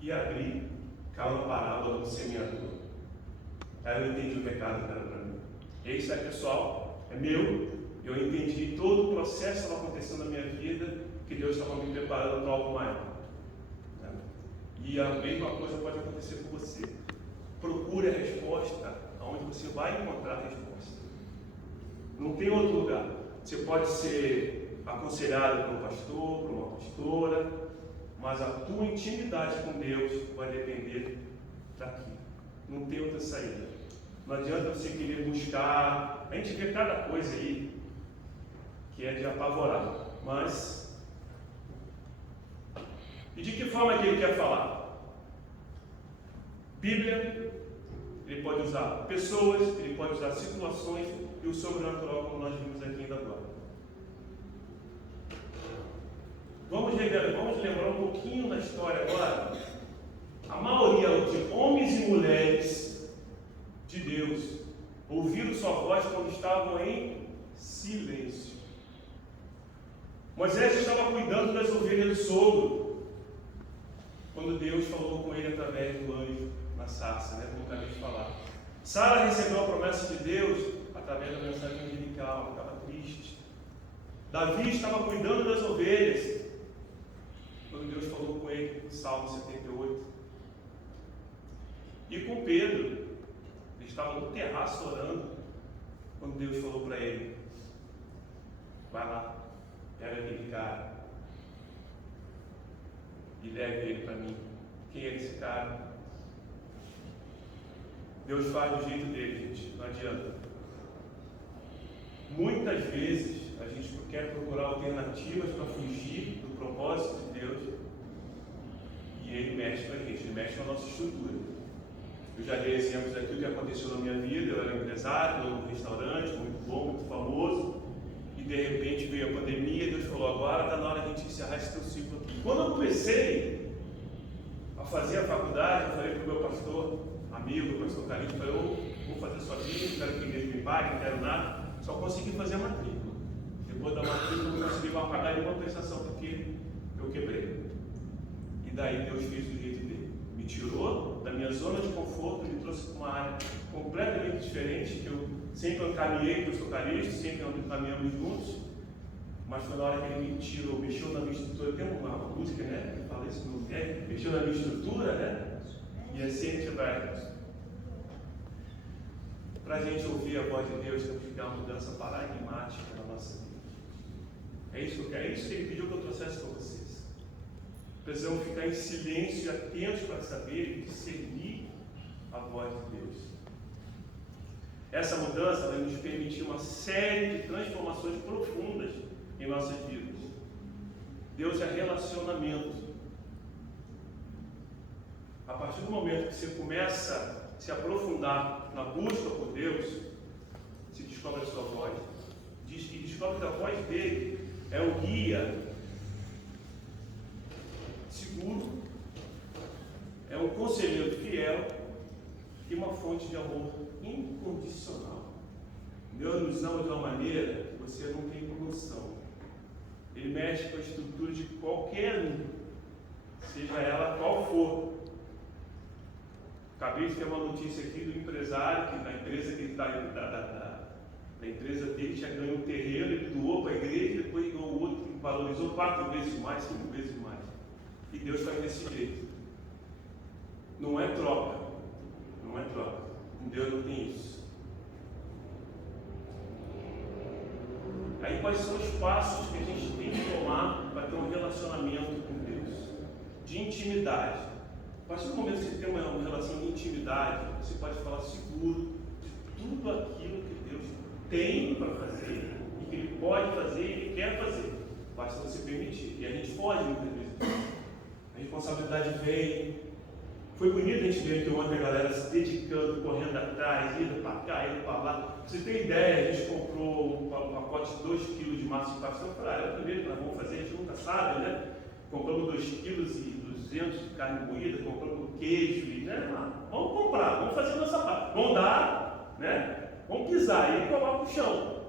E abri, caiu na parábola do semeador. Aí eu entendi o pecado que era para mim. E isso aí, pessoal, é meu. Eu entendi todo o processo que estava acontecendo na minha vida, que Deus estava me preparando para algo maior. E a mesma coisa pode acontecer com você. Procure a resposta onde você vai encontrar a resposta. Não tem outro lugar. Você pode ser aconselhado por um pastor, por uma pastora, mas a tua intimidade com Deus vai depender daqui. Não tem outra saída. Não adianta você querer buscar. A gente vê cada coisa aí que é de apavorar. Mas e de que forma que ele quer falar? Bíblia, ele pode usar pessoas, ele pode usar situações e o sobrenatural, como nós vimos aqui ainda agora. Vamos lembrar um pouquinho da história agora. A maioria de homens e mulheres de Deus ouviram sua voz quando estavam em silêncio. Moisés estava cuidando das ovelhas do sogro, quando Deus falou com ele através do anjo na sarça, como acabei de falar. Sara recebeu a promessa de Deus através da mensagem angelical, estava triste. Davi estava cuidando das ovelhas, quando Deus falou com ele no Salmo 78. E com Pedro, ele estava no terraço orando, quando Deus falou para ele: vai lá, pega aquele cara e leve ele para mim. Quem é esse cara? Deus faz do jeito dele, gente, não adianta. Muitas vezes a gente quer procurar alternativas para fugir do propósito de Deus, e ele mexe com a gente, ele mexe com a nossa estrutura. Eu já dei exemplos aqui do que aconteceu na minha vida. Eu era empresário, num restaurante muito bom, muito famoso, e de repente veio a pandemia e Deus falou: agora está na hora de a gente encerrar esse teu ciclo aqui. Quando eu comecei a fazer a faculdade, eu falei para o meu pastor amigo, o pastor Carlinhos, eu falei: eu vou fazer sozinho, não quero que a igreja me pague, não quero nada. Só consegui fazer a matrícula. Depois da matrícula eu não consegui mais pagar nenhuma prestação porque eu quebrei. E daí Deus fez do jeito dele. Me tirou da minha zona de conforto, me trouxe para uma área completamente diferente, que eu sempre caminhei com o pastor Carlinhos, sempre caminhamos juntos. Mas foi na hora que ele me tirou, mexeu na minha estrutura. Tem uma música, que fala isso no mulher, mexeu na minha estrutura, e assim a gente vai. Para a gente ouvir a voz de Deus, temos que ter uma mudança paradigmática na nossa vida. É isso que eu quero, é isso que ele pediu que eu trouxesse para vocês. Precisamos ficar em silêncio e atentos para saber e discernir a voz de Deus. Essa mudança vai nos permitir uma série de transformações profundas em nossas vidas. Deus é relacionamento. A partir do momento que você começa a se aprofundar na busca por Deus, se descobre a sua voz, e descobre que a voz dele é um guia seguro, é um conselheiro fiel e uma fonte de amor incondicional. Deus nos ama de uma maneira que você não tem noção. Ele mexe com a estrutura de qualquer um, seja ela qual for. Acabei de ter uma notícia aqui do empresário que na empresa que ele está da empresa dele já ganhou um terreno, ele doou para a igreja, depois ganhou o outro que valorizou 4 vezes mais, 5 vezes mais. E Deus faz desse jeito. Não é troca. Não é troca. Com Deus não tem isso. Aí quais são os passos que a gente tem que tomar para ter um relacionamento com Deus? De intimidade. A partir do momento que você tem uma relação de intimidade, você pode falar seguro de tudo aquilo que Deus tem para fazer, e que Ele pode fazer e Ele quer fazer. Basta você permitir. E a gente pode muitas vezes. A responsabilidade vem. Foi bonito a gente ver aqui ontem a galera se dedicando, correndo atrás, indo para cá, indo para lá. Pra você ter ideia, a gente comprou um pacote de 2 kg de massa de pastel. Eu falei, é o primeiro que nós vamos fazer, a gente nunca sabe, né? Compramos 2,2 kg de carne moída, compramos queijo, e, né? Vamos comprar, vamos fazer a nossa parte. Vamos dar, né? Vamos pisar e colocar no chão.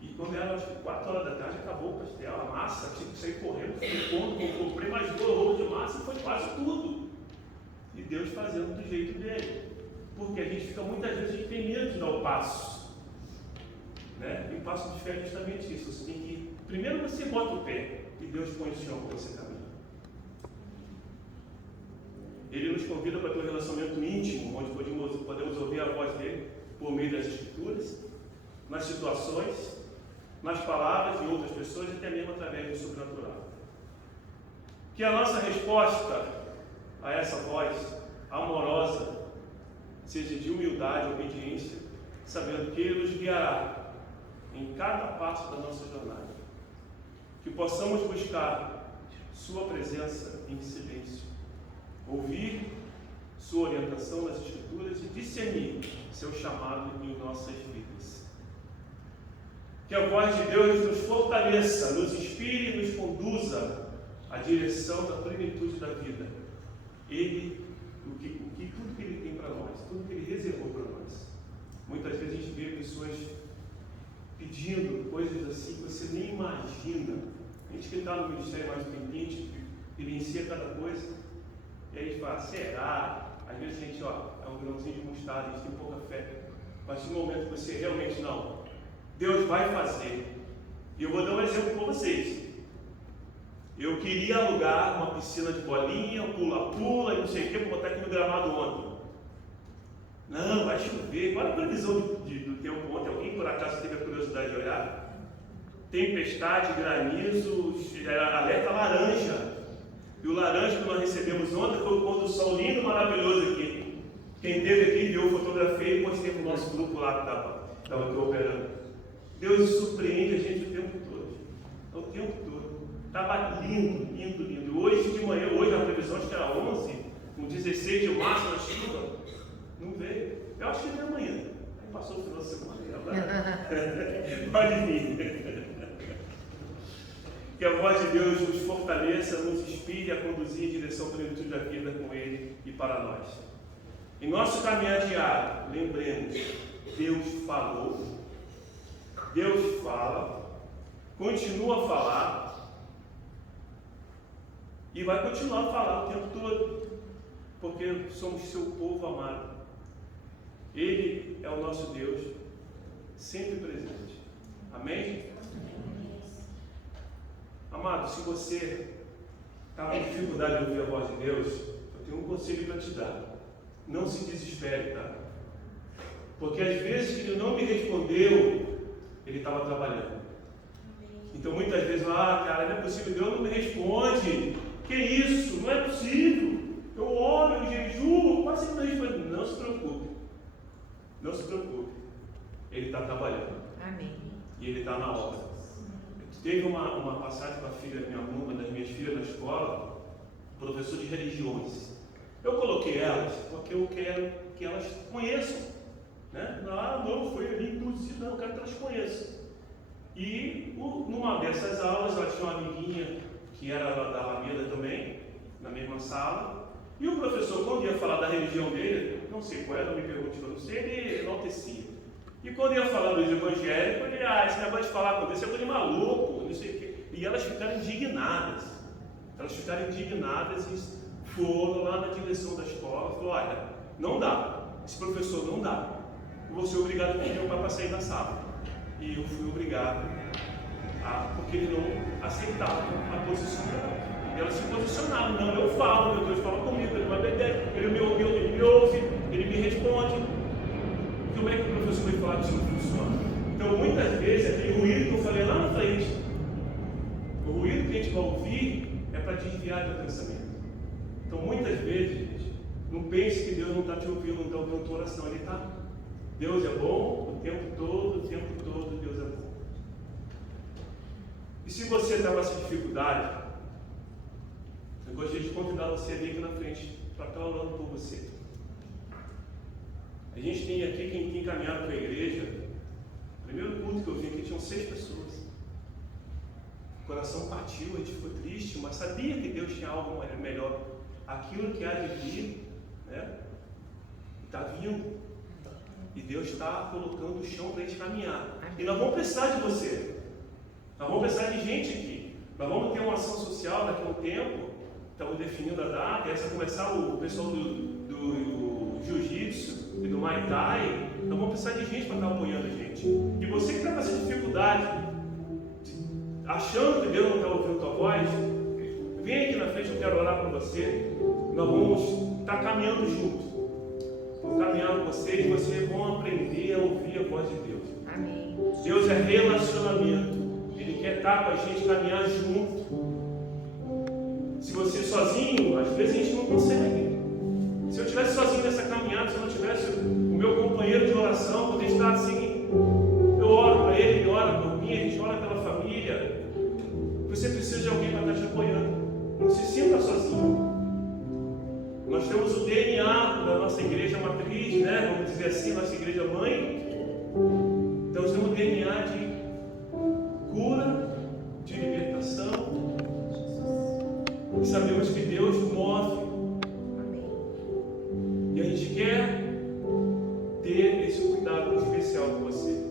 E quando era, acho que 4 horas da tarde, acabou o pastel, a massa, tinha que sair correndo, comprei mais 2 rolos de massa e foi quase tudo. E Deus fazendo do jeito dele. Porque a gente fica, muitas vezes, a gente tem medo de dar o passo. Né? E o passo de fé é justamente isso. Você tem que, primeiro você bota o pé e Deus põe o chão para você caminhar. Ele nos convida para ter um relacionamento íntimo, onde podemos ouvir a voz dele por meio das Escrituras, nas situações, nas palavras de outras pessoas e até mesmo através do sobrenatural. Que a nossa resposta a essa voz amorosa seja de humildade e obediência, sabendo que Ele nos guiará em cada passo da nossa jornada. Que possamos buscar Sua presença em silêncio, ouvir Sua orientação nas Escrituras e discernir Seu chamado em nossas vidas. Que a voz de Deus nos fortaleça, nos inspire e nos conduza à direção da plenitude da vida. Ele, tudo que Ele tem para nós, tudo que Ele reservou para nós. Muitas vezes a gente vê pessoas pedindo coisas assim que você nem imagina. A gente que está no ministério mais pendente, vivencia cada coisa, e aí a gente fala, será? Às vezes a gente, é um grãozinho de mostarda, a gente tem pouca fé. Mas no momento que você realmente não, Deus vai fazer. E eu vou dar um exemplo para vocês. Eu queria alugar uma piscina de bolinha, pula-pula e não sei o que, para botar aqui no gramado ontem. Não, vai chover. Qual é a previsão do tempo ontem? Alguém por acaso teve a curiosidade de olhar? Tempestade, granizo, alerta laranja. E o laranja que nós recebemos ontem foi o pôr do sol lindo, maravilhoso aqui. Quem teve aqui viu, fotografei e postei no nosso grupo lá que estava aqui operando. Deus surpreende a gente o tempo todo. O tempo todo. Estava lindo, lindo, lindo. Hoje de manhã, hoje a previsão acho que era 11, com 16 de março na chuva, não veio. Eu acho que veio amanhã. Aí passou o final de semana. Pode vir. Que a voz de Deus nos fortaleça, nos inspire a conduzir em direção à plenitude da vida com Ele e para nós. Em nosso caminhar diário, lembremos, Deus falou, Deus fala, continua a falar, e vai continuar a falar o tempo todo, porque somos seu povo amado. Ele é o nosso Deus, sempre presente. Amém? Amado, se você está com dificuldade de ouvir a voz de Deus, eu tenho um conselho para te dar. Não se desespere, tá? Porque às vezes que Ele não me respondeu, Ele estava trabalhando. Então muitas vezes, cara, não é possível, Deus não me responde. Que isso? Não é possível. Eu oro, eu jejuo, quase que não responde. Não se preocupe. Não se preocupe. Ele está trabalhando. Amém. E Ele está na obra. Teve uma passagem com a filha, uma das minhas filhas na escola, professor de religiões. Eu coloquei elas porque eu quero que elas conheçam. Né? Não, foi ali induzido, não, eu quero que elas conheçam. E numa dessas aulas, ela tinha uma amiguinha que era da Alameda também, na mesma sala, e o professor, quando ia falar da religião dele, não sei qual era, não me pergunte, não sei, ele enaltecia. E quando ia falar dos evangélicos, ele, esse negócio de falar com Deus é coisa de maluco, não sei o quê. E elas ficaram indignadas. E foram lá na direção da escola, falou, olha, não dá, esse professor não dá. Eu vou ser obrigado a pedir meu pai para sair da sala. E eu fui obrigado porque ele não aceitava a posição dela. E elas se posicionaram. Não, eu falo, meu Deus fala comigo, ele vai beber, ele me ouve, ele me responde. Como é que o professor vai falar que isso não funciona? Então, muitas vezes, aquele ruído que eu falei lá na frente, o ruído que a gente vai ouvir é para desviar do pensamento. Então, muitas vezes, gente, não pense que Deus não está te ouvindo, não está ouvindo a tua oração. Ele está. Deus é bom o tempo todo, Deus é bom. E se você está com essa dificuldade, eu gostaria de convidar você a vir aqui na frente para estar orando por você. A gente tem aqui, quem tem caminhado para a igreja, o primeiro culto que eu vim aqui tinham 6 pessoas. O coração partiu, a gente ficou triste, mas sabia que Deus tinha algo melhor. Aquilo que há de vir, né? Está vindo. E Deus está colocando o chão para a gente caminhar. E nós vamos precisar de você. Nós vamos precisar de gente aqui. Nós vamos ter uma ação social daqui a um tempo. Estamos definindo a data. E aí vai começar o pessoal do jiu-jitsu e do Muay Thai. Nós vamos precisar de gente para estar apoiando a gente. E você que está com essa dificuldade, achando que Deus não está ouvindo a tua voz, vem aqui na frente, eu quero orar com você. Nós vamos estar caminhando juntos. Vou caminhar com vocês e vocês vão aprender a ouvir a voz de Deus. Amém. Deus é relacionamento. Ele quer estar com a gente, caminhar junto. Se você sozinho, às vezes a gente não consegue. Se eu estivesse sozinho nessa caminhada, se eu não tivesse o meu companheiro de oração, poder estar assim, eu oro para ele, ele ora por mim, a gente ora pela família. Você precisa de alguém para estar te apoiando. Não se sinta sozinho. Nós temos o DNA da nossa igreja matriz, né? Vamos dizer assim, nossa igreja mãe. Então nós temos o DNA de cura, de libertação. E sabemos que Deus move. E a gente quer ter esse cuidado especial com você.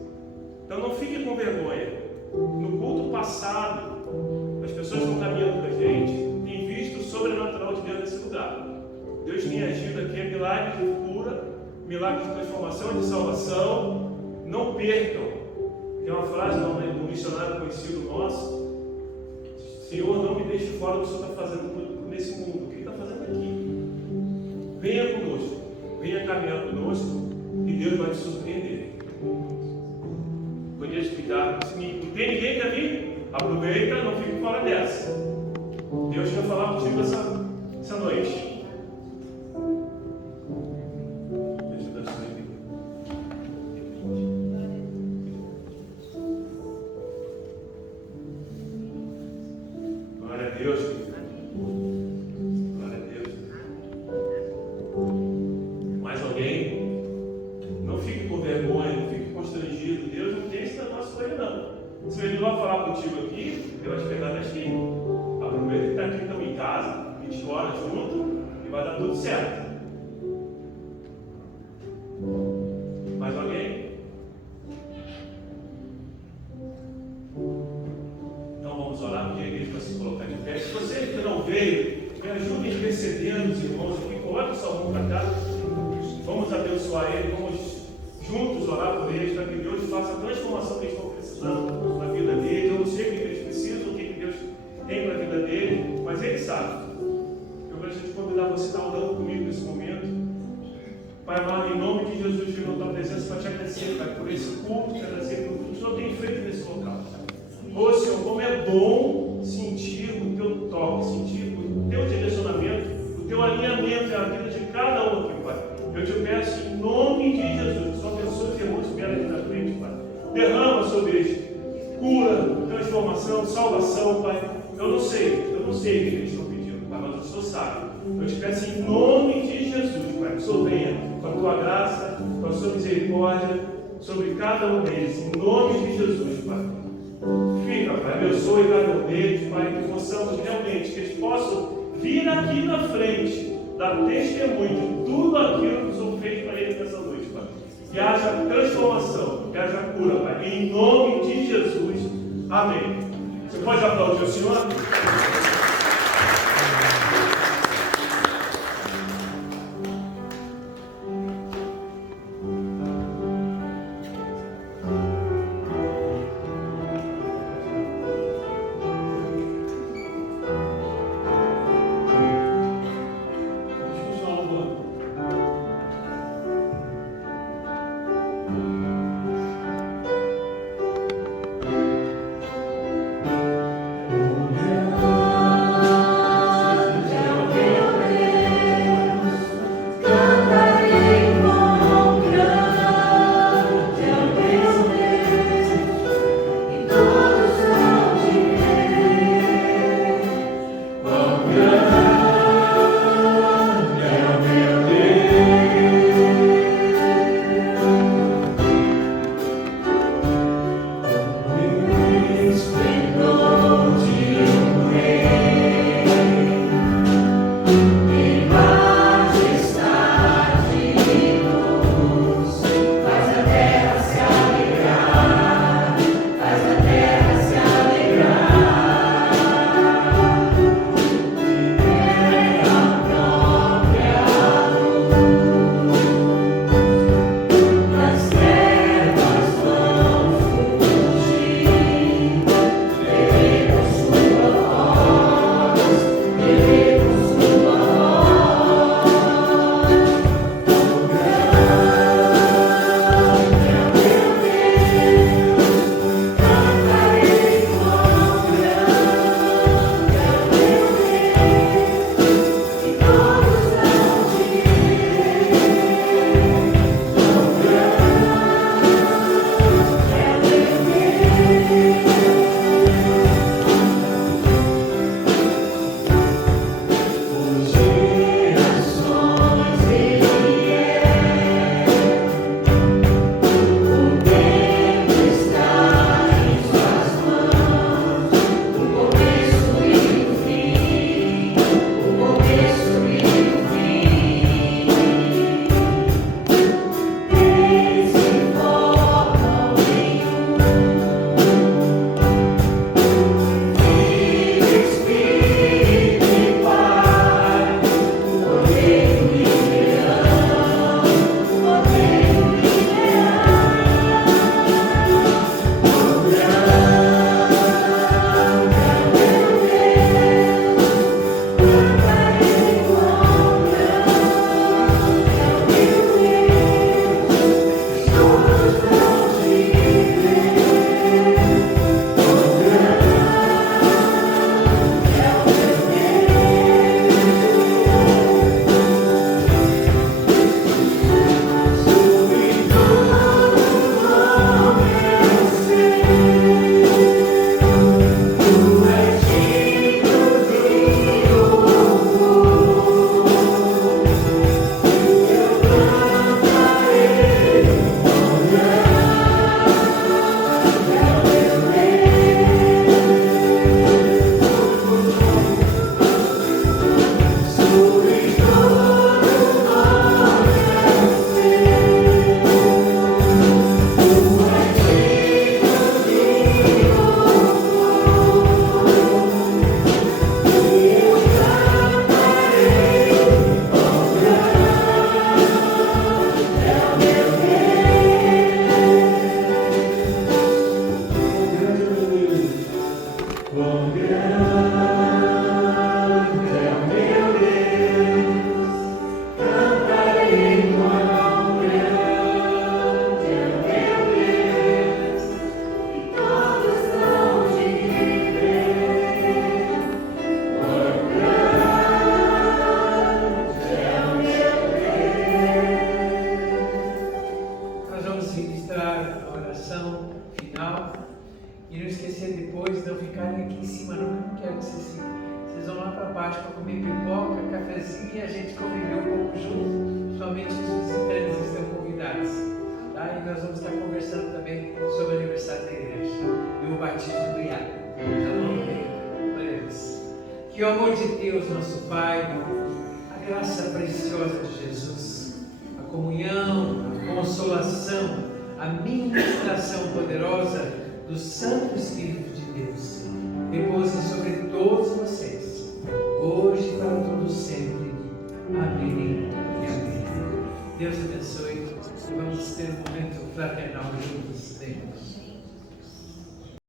Então não fique com vergonha. No culto passado, as pessoas que estão caminhando com a gente têm visto o sobrenatural de Deus nesse lugar. Deus tem agido aqui, é milagre de cura, milagre de transformação e de salvação. Não percam. Tem uma frase de um missionário conhecido nosso: Senhor, não me deixe fora do que o Senhor está fazendo nesse mundo. O que Ele está fazendo aqui? Venha conosco, venha caminhar conosco e Deus vai te surpreender. Conheça o cuidado. Se não tem ninguém que quer vir, aproveita, não fique fora dessa. Deus quer falar contigo essa noite. Salvação, Pai. Eu não sei o que eles estão pedindo, Pai, mas o Senhor sabe. Eu te peço em nome de Jesus, Pai, que o Senhor venha com a tua graça, com a sua misericórdia sobre cada um deles, em nome de Jesus, Pai. Fica, Pai, abençoe cada um deles, Pai, que possamos realmente, que eles possam vir aqui na frente, dar testemunho de tudo aquilo que o Senhor fez para eles nessa noite, Pai. Que haja transformação, que haja cura, Pai, em nome de Jesus. Amém. Você pode aplaudir o Senhor? para comer pipoca, cafezinho e a gente conviver um pouco junto. Somente os visitantes estão convidados. Tá? E nós vamos estar conversando também sobre o aniversário da igreja e o batismo do Iago. Já não para eles. Que o amor de Deus, nosso Pai, a graça preciosa de Jesus, a comunhão, a consolação, a ministração poderosa do Santo Espírito de Deus repousem sobre todos vocês, hoje e para todos sempre. Amém e amém. Deus abençoe e vamos ter um momento fraternal juntos.